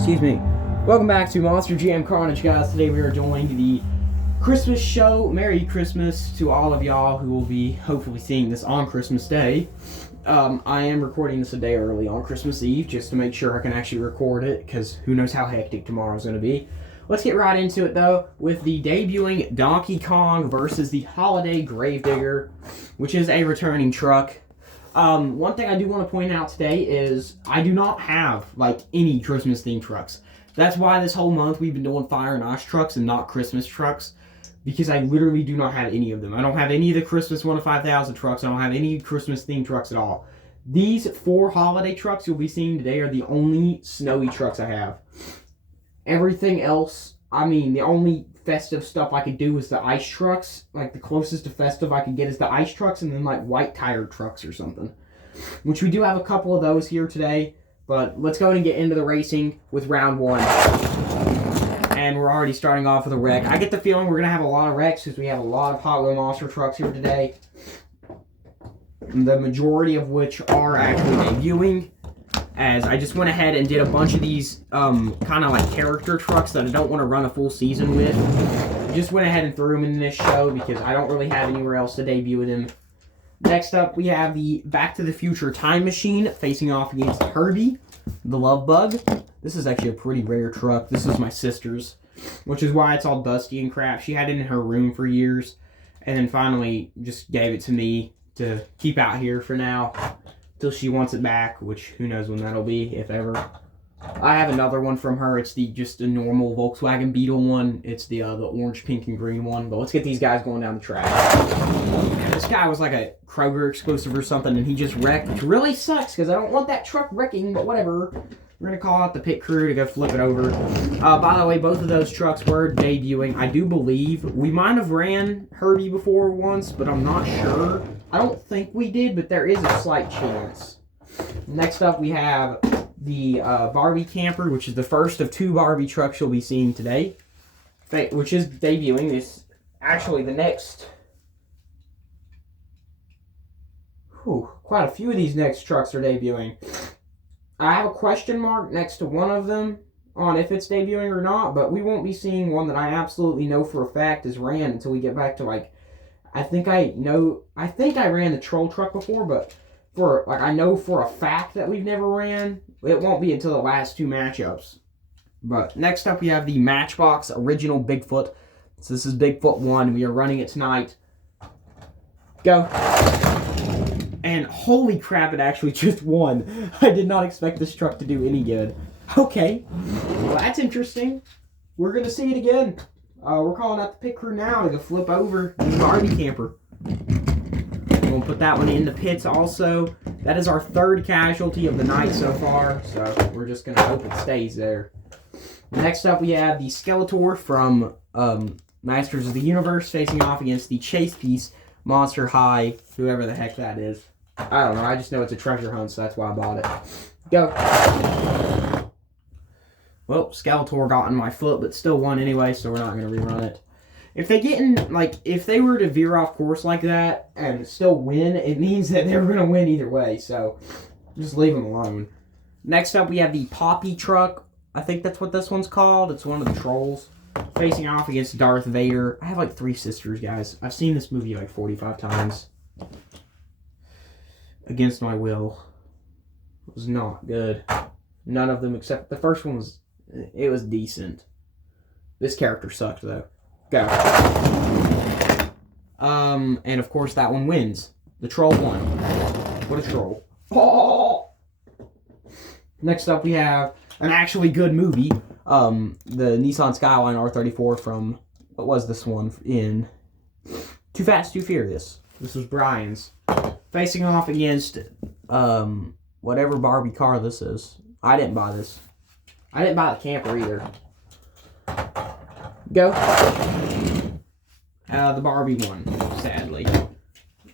Excuse me. Welcome back to Monster Jam Carnage, guys. Today we are joining the Christmas show. Merry Christmas to all of y'all who will be hopefully seeing this on Christmas Day. I am recording this a day early on Christmas Eve just to make sure I can actually record it, because who knows how hectic tomorrow's going to be. Let's get right into it, though, with the debuting Donkey Kong versus the Holiday Gravedigger, which is a returning truck. One thing I do want to point out today is I do not have, any Christmas-themed trucks. That's why this whole month we've been doing Fire and Ice trucks and not Christmas trucks, because I literally do not have any of them. I don't have any of the Christmas 1 to 5,000 trucks. I don't have any Christmas-themed trucks at all. These 4 holiday trucks you'll be seeing today are the only snowy trucks I have. Everything else, the only festive stuff I could do is the ice trucks. The closest to festive I could get is the ice trucks and then white tired trucks or something. Which we do have a couple of those here today. But let's go ahead and get into the racing with round 1. And we're already starting off with a wreck. I get the feeling we're going to have a lot of wrecks because we have a lot of Hot Wheel Monster trucks here today. The majority of which are actually debuting. As I just went ahead and did a bunch of these kind of character trucks that I don't want to run a full season with. Just went ahead and threw them in this show because I don't really have anywhere else to debut with them. Next up, we have the Back to the Future Time Machine facing off against Herbie, the Love Bug. This is actually a pretty rare truck. This is my sister's, which is why it's all dusty and crap. She had it in her room for years, and then finally just gave it to me to keep out here for now, till she wants it back, which who knows when that'll be, if ever. I have another one from her. It's just a normal Volkswagen Beetle one. It's the orange, pink, and green one. But let's get these guys going down the track. This guy was like a Kroger exclusive or something, and he just wrecked, which really sucks because I don't want that truck wrecking, but whatever. We're going to call out the pit crew to go flip it over. By the way, both of those trucks were debuting. I do believe we might have ran Herbie before once, but I'm not sure. I don't think we did, but there is a slight chance. Next up, we have the Barbie Camper, which is the first of 2 Barbie trucks you'll be seeing today, which is debuting. This actually the next. Quite a few of these next trucks are debuting. I have a question mark next to one of them on if it's debuting or not, but we won't be seeing one that I absolutely know for a fact is ran until we get back to I think I ran the Troll truck before, but I know for a fact that we've never ran. It won't be until the last 2 matchups. But next up we have the Matchbox Original Bigfoot. So this is Bigfoot 1. We are running it tonight. Go. And holy crap, it actually just won. I did not expect this truck to do any good. Okay. Well, that's interesting. We're going to see it again. We're calling out the pit crew now to go flip over the Barbie Camper. We'll put that one in the pits also. That is our 3rd casualty of the night so far, so we're just going to hope it stays there. Next up, we have the Skeletor from Masters of the Universe facing off against the Chase Piece Monster High, whoever the heck that is. I don't know, I just know it's a treasure hunt, so that's why I bought it. Go. Well, Skeletor got in my foot, but still won anyway, so we're not going to rerun it. If they get in, if they were to veer off course like that and still win, it means that they're going to win either way, so just leave them alone. Next up, we have the Poppy truck. I think that's what this one's called. It's one of the trolls facing off against Darth Vader. I have 3 sisters, guys. I've seen this movie 45 times. Against my will. It was not good. None of them except the first one was decent. This character sucked, though. Go. And of course that one wins. The troll won. What a troll. Oh! Next up we have an actually good movie. The Nissan Skyline R34 from, what was this one in? Too Fast, Too Furious. This was Brian's. Facing off against, whatever Barbie car this is. I didn't buy this. I didn't buy the camper either. Go. The Barbie one, sadly.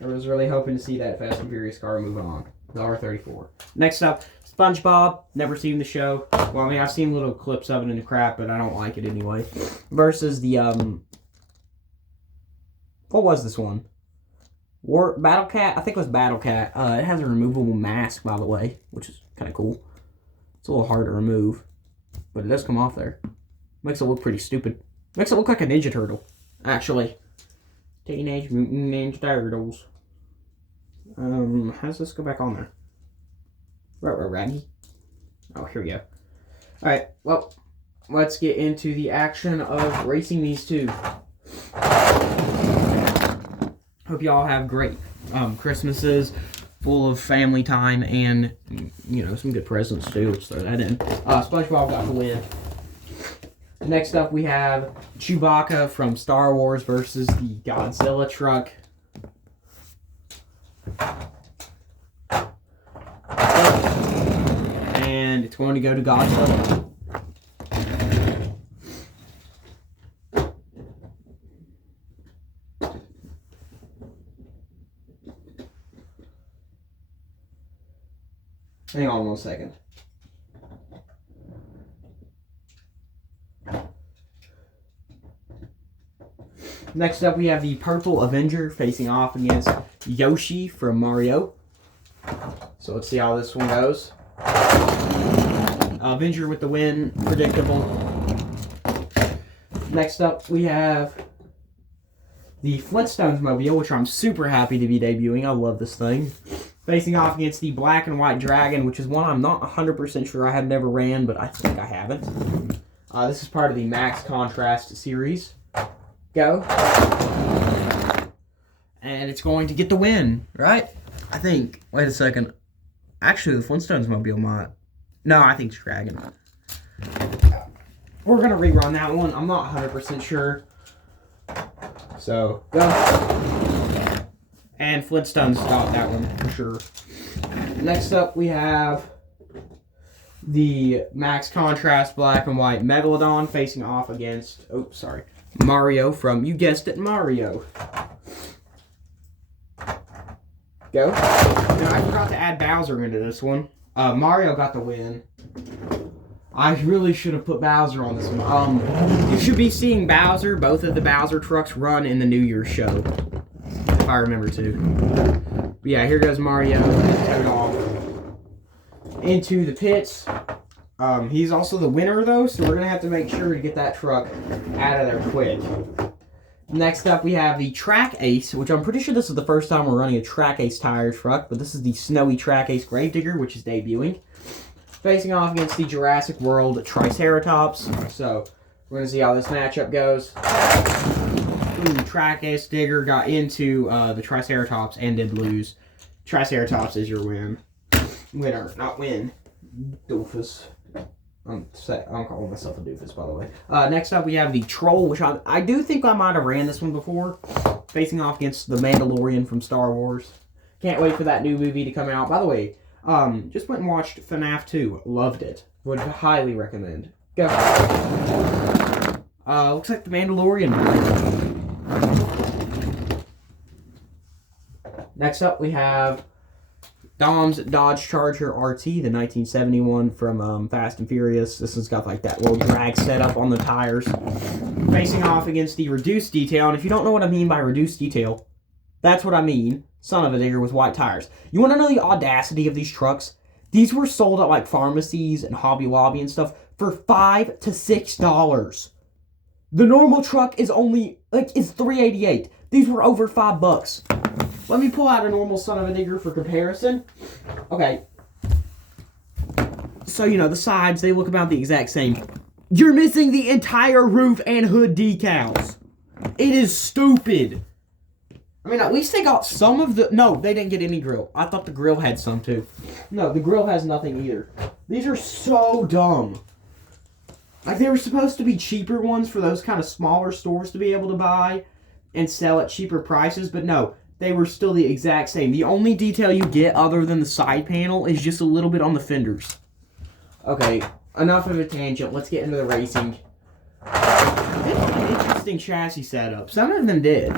I was really hoping to see that Fast and Furious car move on. The R34. Next up, SpongeBob. Never seen the show. Well, I've seen little clips of it in the crap, but I don't like it anyway. Versus the, what was this one? Battle Cat? I think it was Battle Cat. It has a removable mask, by the way, which is kind of cool. It's a little hard to remove. but it does come off there. Makes it look pretty stupid. Makes it look like a Ninja Turtle, actually. Teenage Mutant Ninja Turtles. How does this go back on there? Raggy. Oh, here we go. Alright, well, let's get into the action of racing these two. Hope y'all have great Christmases, full of family time and, you know, some good presents too. Let's throw that in. SpongeBob got the win. Next up, we have Chewbacca from Star Wars versus the Godzilla truck. And it's going to go to Godzilla. Hang on 1 second. Next up, we have the Purple Avenger facing off against Yoshi from Mario. So let's see how this one goes. Avenger with the win, predictable. Next up, we have the Flintstones mobile, which I'm super happy to be debuting. I love this thing. Facing off against the Black and White Dragon, which is one I'm not 100% sure I have never ran, but I think I haven't. This is part of the Max Contrast series. Go. And it's going to get the win, right? I think. Wait a second. Actually, the Flintstones mobile might. No, I think it's Dragon. We're going to rerun that one. I'm not 100% sure. So, go. And Flintstones got that one for sure. Next up, we have the Max Contrast Black and White Megalodon facing off against, Mario from, you guessed it, Mario. Go. Now, I forgot to add Bowser into this one. Mario got the win. I really should have put Bowser on this one. You should be seeing Bowser, both of the Bowser trucks, run in the New Year's show. If I remember to. But yeah, here goes Mario. Towed off into the pits. He's also the winner, though, so we're going to have to make sure to get that truck out of there quick. Next up, we have the Track Ace, which I'm pretty sure this is the first time we're running a Track Ace tire truck, but this is the Snowy Track Ace Gravedigger, which is debuting. Facing off against the Jurassic World Triceratops. So, we're going to see how this matchup goes. Ooh, Track Ace Digger got into the Triceratops and did lose. Triceratops is your win. Winner, not win. Doofus. I'm calling myself a doofus, by the way. Next up, we have the Troll, which I do think I might have ran this one before. Facing off against the Mandalorian from Star Wars. Can't wait for that new movie to come out. By the way, just went and watched FNAF 2. Loved it. Would highly recommend. Go. Looks like the Mandalorian. Next up, we have Dom's Dodge Charger RT, the 1971 from Fast and Furious. This one's got like that little drag setup on the tires. Facing off against the Reduced Detail. And if you don't know what I mean by Reduced Detail, that's what I mean. Son of a digger with white tires. You want to know the audacity of these trucks? These were sold at like pharmacies and Hobby Lobby and stuff for $5 to $6. The normal truck is only, it's $3.88. These were over $5. Let me pull out a normal son of a digger for comparison. Okay. So, you know, the sides, they look about the exact same. You're missing the entire roof and hood decals. It is stupid. I mean, at least they got some of the... No, they didn't get any grill. I thought the grill had some, too. No, the grill has nothing either. These are so dumb. Like, they were supposed to be cheaper ones for those kind of smaller stores to be able to buy and sell at cheaper prices, but no. They were still the exact same. The only detail you get other than the side panel is just a little bit on the fenders. Okay, enough of a tangent. Let's get into the racing. They had an interesting chassis setup. Some of them did.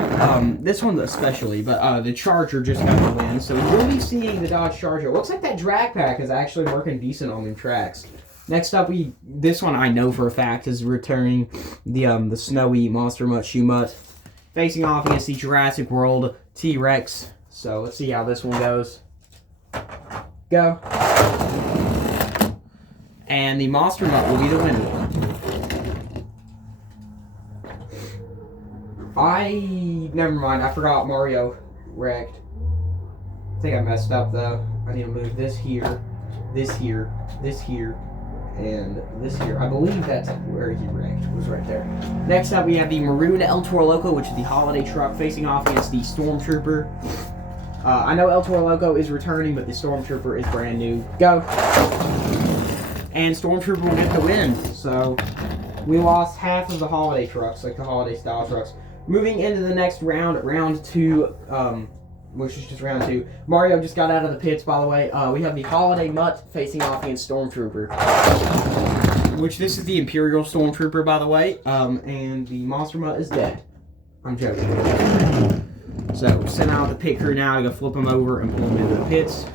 This one especially, but the Charger just got the win. So we'll be seeing the Dodge Charger. Looks like that drag pack is actually working decent on them tracks. Next up, this one I know for a fact is returning the Snowy Monster Mutt Shoe Mutt. Facing off against the Jurassic World T-Rex. So let's see how this one goes. Go. And the Monster Mutt will be the winner. Never mind, I forgot Mario wrecked. I think I messed up though. I need to move this here, this here, this here, and this here. I believe that's where he wrecked, was right there. Next up we have the Maroon El Toro Loco, which is the holiday truck facing off against the Stormtrooper. I know El Toro Loco is returning, but the Stormtrooper is brand new. Go! And Stormtrooper will get the win. So we lost half of the holiday trucks, like the holiday style trucks. Moving into the next round, round 2, which is just round 2. Mario just got out of the pits, by the way. We have the Holiday Mutt facing off against Stormtrooper. Which this is the Imperial Stormtrooper, by the way. And the Monster Mutt is dead. I'm joking. So, send out the pit crew now to go flip them over and pull them into the pits.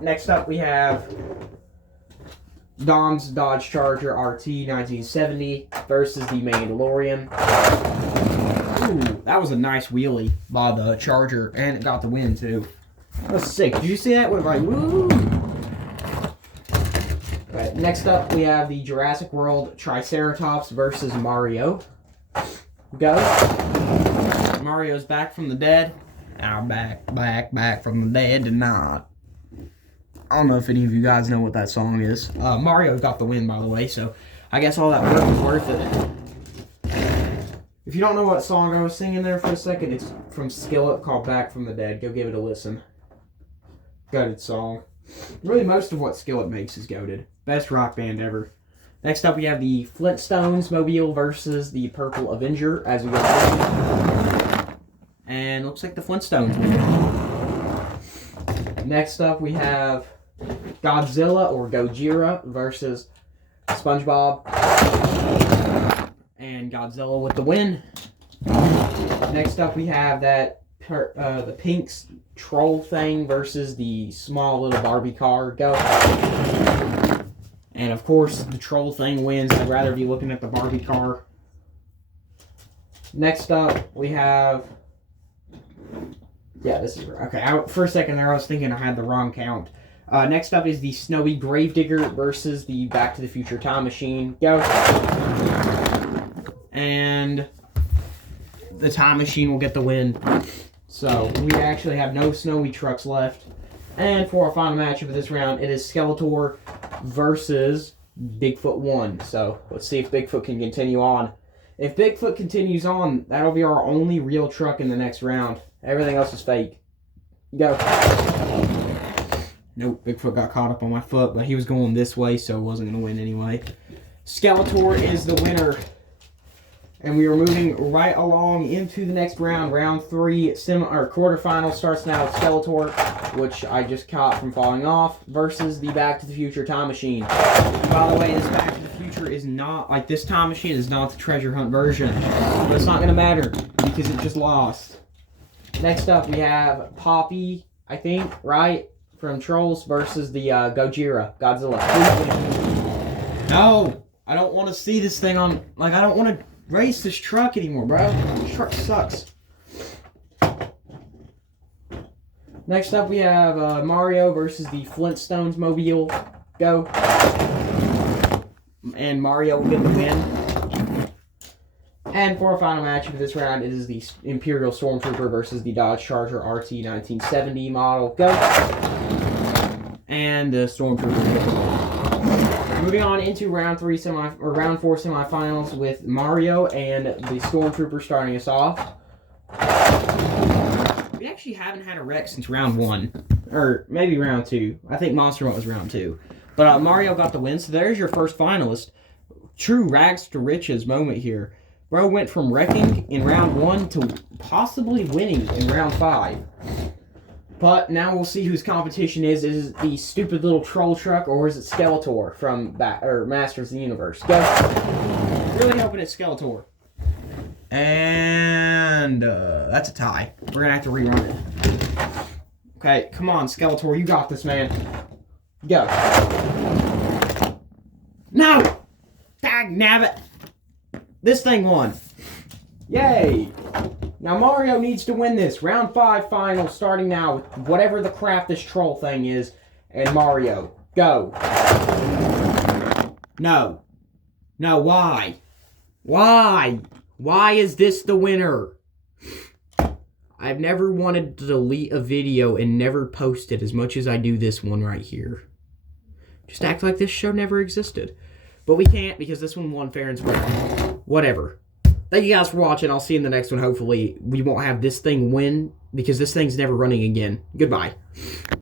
Next up, we have Dom's Dodge Charger RT 1970 versus the Mandalorian. Ooh, that was a nice wheelie by the Charger, and it got the win too. That was sick. Did you see that? It went like, woo! Alright, next up we have the Jurassic World Triceratops versus Mario. Go. Mario's back from the dead. Now back from the dead tonight. I don't know if any of you guys know what that song is. Mario got the win, by the way, so I guess all that work was worth it. If you don't know what song I was singing there for a second, it's from Skillet called Back from the Dead. Go give it a listen. Goated song. Really, most of what Skillet makes is goated. Best rock band ever. Next up, we have the Flintstones Mobile versus the Purple Avenger, as we go through. And looks like the Flintstones win. Next up, we have Godzilla or Gojira versus SpongeBob. And Godzilla with the win. Next up we have that the Pink's troll thing versus the small little Barbie car. Go. And of course the troll thing wins. I'd rather be looking at the Barbie car. Next up we have... Yeah, this is... Okay, for a second there I was thinking I had the wrong count. Next up is the Snowy Gravedigger versus the Back to the Future Time Machine. Go. And the Time Machine will get the win. So, we actually have no Snowy trucks left. And for our final matchup of this round, it is Skeletor versus Bigfoot 1. So, let's see if Bigfoot can continue on. If Bigfoot continues on, that'll be our only real truck in the next round. Everything else is fake. Go. Nope, Bigfoot got caught up on my foot, but he was going this way, so it wasn't going to win anyway. Skeletor is the winner. And we are moving right along into the next round. Round 3, quarterfinal starts now with Skeletor, which I just caught from falling off, versus the Back to the Future Time Machine. By the way, this Back to the Future is not, like this time machine is not the treasure hunt version. But it's not going to matter, because it just lost. Next up, we have Poppy, I think, right? From Trolls versus the Gojira, Godzilla. No! I don't want to see this thing on... Like, I don't want to race this truck anymore, bro. This truck sucks. Next up, we have Mario versus the Flintstones Mobile. Go. And Mario will get the win. And for our final match of this round, it is the Imperial Stormtrooper versus the Dodge Charger RT 1970 model. Go. And the Stormtrooper. Moving on into round 4 semifinals with Mario and the Stormtrooper starting us off. We actually haven't had a wreck since round 1. Or maybe round 2. I think Monster Mutt was round 2. But Mario got the win, so there's your first finalist. True rags to riches moment here. Bro went from wrecking in round 1 to possibly winning in round 5. But now we'll see whose competition is. Is it the stupid little troll truck, or is it Skeletor from Masters of the Universe? Go. Really hoping it's Skeletor. And that's a tie. We're gonna have to rerun it. Okay, come on, Skeletor, you got this, man. Go. No! Dag nabbit! This thing won. Yay! Now Mario needs to win this. Round 5 final starting now with whatever the crap this troll thing is. And Mario. Go. No. No, why? Why? Why is this the winner? I've never wanted to delete a video and never post it as much as I do this one right here. Just act like this show never existed. But we can't because this one won fair and square. Whatever. Thank you guys for watching. I'll see you in the next one. Hopefully we won't have this thing win because this thing's never running again. Goodbye.